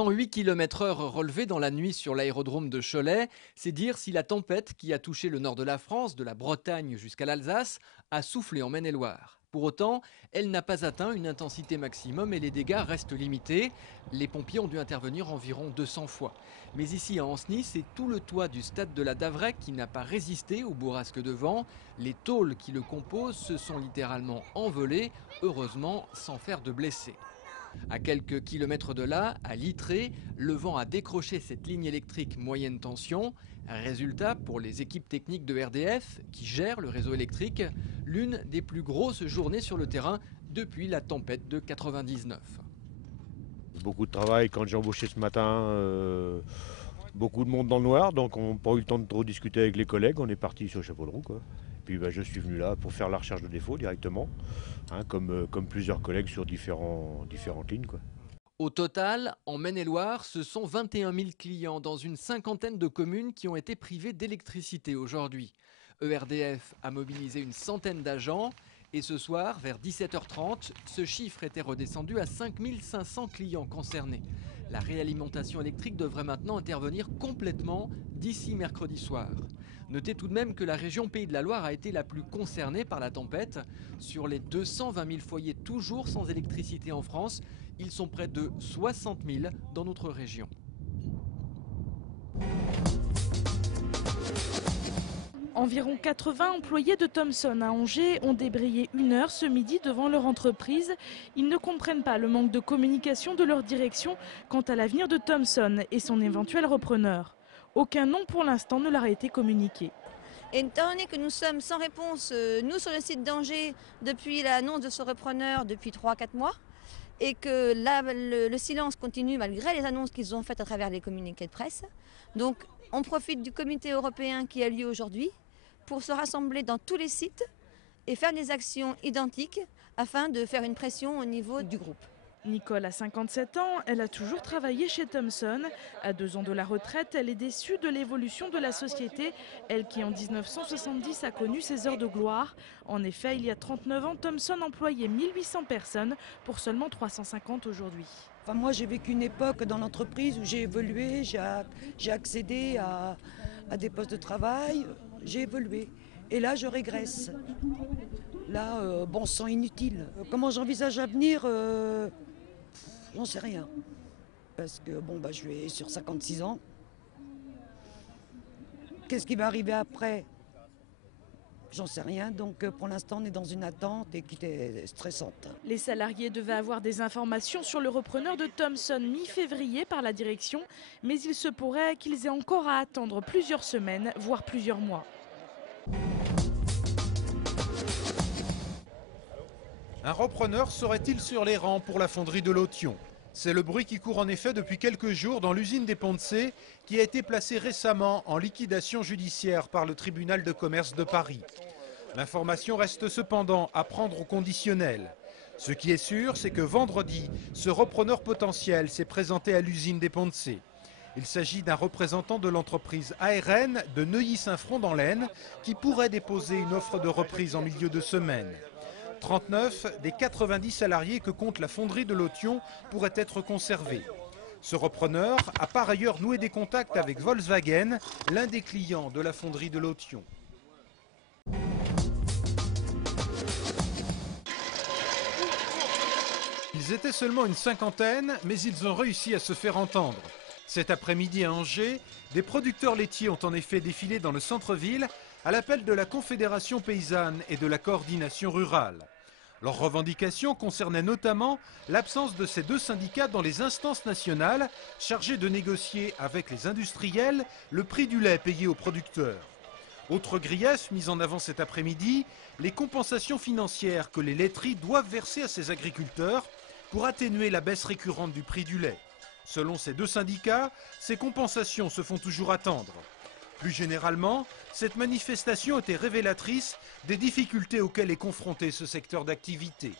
108 km/h relevés dans la nuit sur l'aérodrome de Cholet, c'est dire si la tempête qui a touché le nord de la France, de la Bretagne jusqu'à l'Alsace, a soufflé en Maine-et-Loire. Pour autant, elle n'a pas atteint une intensité maximum et les dégâts restent limités. Les pompiers ont dû intervenir environ 200 fois. Mais ici à Ancenis, c'est tout le toit du stade de la Davrec qui n'a pas résisté aux bourrasques de vent. Les tôles qui le composent se sont littéralement envolées, heureusement sans faire de blessés. À quelques kilomètres de là, à Littré, le vent a décroché cette ligne électrique moyenne tension. Résultat, pour les équipes techniques de RDF, qui gèrent le réseau électrique, l'une des plus grosses journées sur le terrain depuis la tempête de 99. Beaucoup de travail quand j'ai embauché ce matin, beaucoup de monde dans le noir, donc on n'a pas eu le temps de trop discuter avec les collègues, on est parti sur le chapeau de roue, quoi. Puis je suis venu là pour faire la recherche de défauts directement, hein, comme plusieurs collègues sur différentes lignes, quoi. Au total, en Maine-et-Loire, ce sont 21 000 clients dans une cinquantaine de communes qui ont été privés d'électricité aujourd'hui. ERDF a mobilisé une centaine d'agents et ce soir, vers 17h30, ce chiffre était redescendu à 5 500 clients concernés. La réalimentation électrique devrait maintenant intervenir complètement d'ici mercredi soir. Notez tout de même que la région Pays de la Loire a été la plus concernée par la tempête. Sur les 220 000 foyers toujours sans électricité en France, ils sont près de 60 000 dans notre région. Environ 80 employés de Thomson à Angers ont débrayé 1 heure ce midi devant leur entreprise. Ils ne comprennent pas le manque de communication de leur direction quant à l'avenir de Thomson et son éventuel repreneur. Aucun nom pour l'instant ne leur a été communiqué. Et étant donné que nous sommes sans réponse, nous sur le site d'Angers, depuis l'annonce de ce repreneur depuis 3-4 mois, et que là, le silence continue malgré les annonces qu'ils ont faites à travers les communiqués de presse. Donc on profite du comité européen qui a lieu aujourd'hui pour se rassembler dans tous les sites et faire des actions identiques afin de faire une pression au niveau du groupe. Nicole a 57 ans, elle a toujours travaillé chez Thomson. À 2 ans de la retraite, elle est déçue de l'évolution de la société, elle qui en 1970 a connu ses heures de gloire. En effet, il y a 39 ans, Thomson employait 1800 personnes pour seulement 350 aujourd'hui. Enfin, moi, j'ai vécu une époque dans l'entreprise où j'ai évolué, j'ai accédé à des postes de travail, j'ai évolué. Et là, je régresse. Là, bon sang inutile. Comment j'envisage l'avenir j'en sais rien. Parce que bon, je vais sur 56 ans. Qu'est-ce qui va arriver après? J'en sais rien. Donc pour l'instant, on est dans une attente et qui est stressante. Les salariés devaient avoir des informations sur le repreneur de Thomson mi-février par la direction, mais il se pourrait qu'ils aient encore à attendre plusieurs semaines, voire plusieurs mois. Un repreneur serait-il sur les rangs pour la fonderie de Lotion? C'est le bruit qui court en effet depuis quelques jours dans l'usine des Ponts de Cé, qui a été placée récemment en liquidation judiciaire par le tribunal de commerce de Paris. L'information reste cependant à prendre au conditionnel. Ce qui est sûr, c'est que vendredi, ce repreneur potentiel s'est présenté à l'usine des Ponts de Cé. Il s'agit d'un représentant de l'entreprise ARN de Neuilly-Saint-Front dans l'Aisne qui pourrait déposer une offre de reprise en milieu de semaine. 39 des 90 salariés que compte la fonderie de Lotion pourraient être conservés. Ce repreneur a par ailleurs noué des contacts avec Volkswagen, l'un des clients de la fonderie de Lotion. Ils étaient seulement une cinquantaine, mais ils ont réussi à se faire entendre. Cet après-midi à Angers, des producteurs laitiers ont en effet défilé dans le centre-ville à l'appel de la Confédération paysanne et de la coordination rurale. Leurs revendications concernaient notamment l'absence de ces deux syndicats dans les instances nationales chargées de négocier avec les industriels le prix du lait payé aux producteurs. Autre grief mis en avant cet après-midi, les compensations financières que les laiteries doivent verser à ces agriculteurs pour atténuer la baisse récurrente du prix du lait. Selon ces deux syndicats, ces compensations se font toujours attendre. Plus généralement, cette manifestation était révélatrice des difficultés auxquelles est confronté ce secteur d'activité.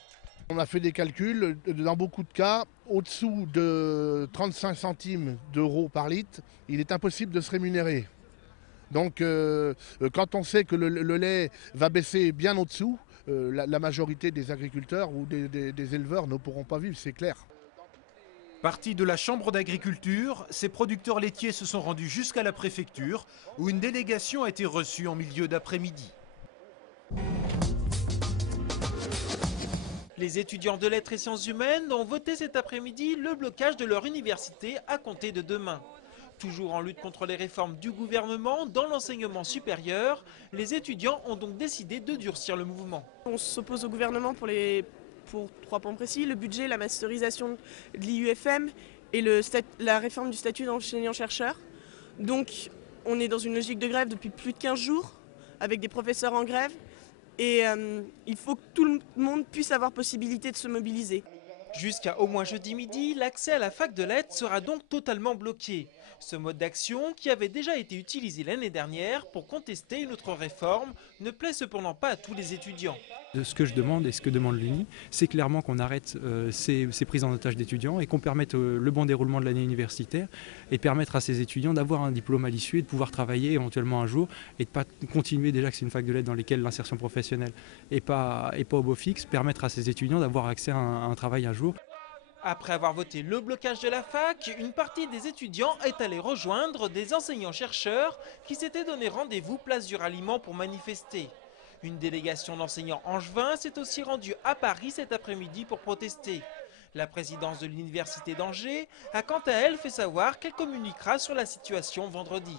On a fait des calculs, dans beaucoup de cas, au-dessous de 35 centimes d'euros par litre, il est impossible de se rémunérer. Donc quand on sait que le lait va baisser bien au-dessous, la majorité des agriculteurs ou des éleveurs ne pourront pas vivre, c'est clair. Partis de la Chambre d'agriculture, ces producteurs laitiers se sont rendus jusqu'à la préfecture où une délégation a été reçue en milieu d'après-midi. Les étudiants de lettres et sciences humaines ont voté cet après-midi le blocage de leur université à compter de demain. Toujours en lutte contre les réformes du gouvernement dans l'enseignement supérieur, les étudiants ont donc décidé de durcir le mouvement. On s'oppose au gouvernement pour 3 points précis, le budget, la masterisation de l'IUFM et la réforme du statut d'enseignant-chercheur. Donc on est dans une logique de grève depuis plus de 15 jours, avec des professeurs en grève, et il faut que tout le monde puisse avoir possibilité de se mobiliser. Jusqu'à au moins jeudi midi, l'accès à la fac de lettres sera donc totalement bloqué. Ce mode d'action, qui avait déjà été utilisé l'année dernière pour contester une autre réforme, ne plaît cependant pas à tous les étudiants. Ce que je demande et ce que demande l'UNI, c'est clairement qu'on arrête ces prises en otage d'étudiants et qu'on permette le bon déroulement de l'année universitaire et permettre à ces étudiants d'avoir un diplôme à l'issue et de pouvoir travailler éventuellement un jour et de ne pas continuer, déjà que c'est une fac de lettres dans laquelle l'insertion professionnelle n'est pas au beau fixe, permettre à ces étudiants d'avoir accès à un travail un jour. Après avoir voté le blocage de la fac, une partie des étudiants est allée rejoindre des enseignants-chercheurs qui s'étaient donné rendez-vous place du Ralliement pour manifester. Une délégation d'enseignants angevins s'est aussi rendue à Paris cet après-midi pour protester. La présidence de l'Université d'Angers a quant à elle fait savoir qu'elle communiquera sur la situation vendredi.